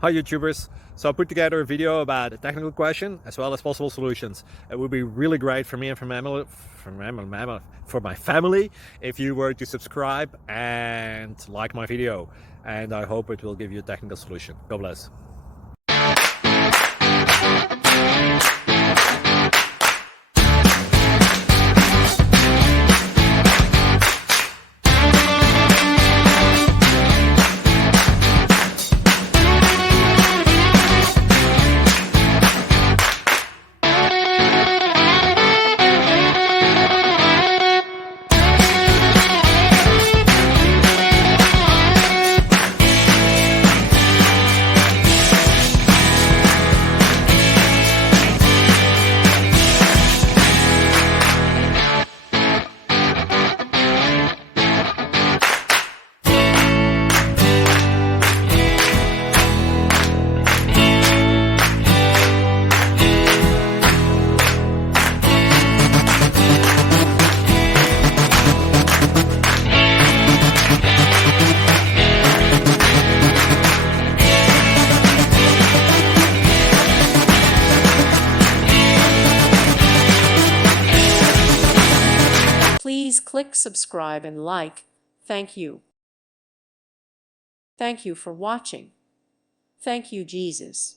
Hi YouTubers! So I put together a video about a technical question as well as possible solutions. It would be really great for me and for my family if you were to subscribe and like my video, and I hope it will give you a technical solution. God bless. Please click subscribe and like. Thank you. Thank you for watching. Thank you, Jesus.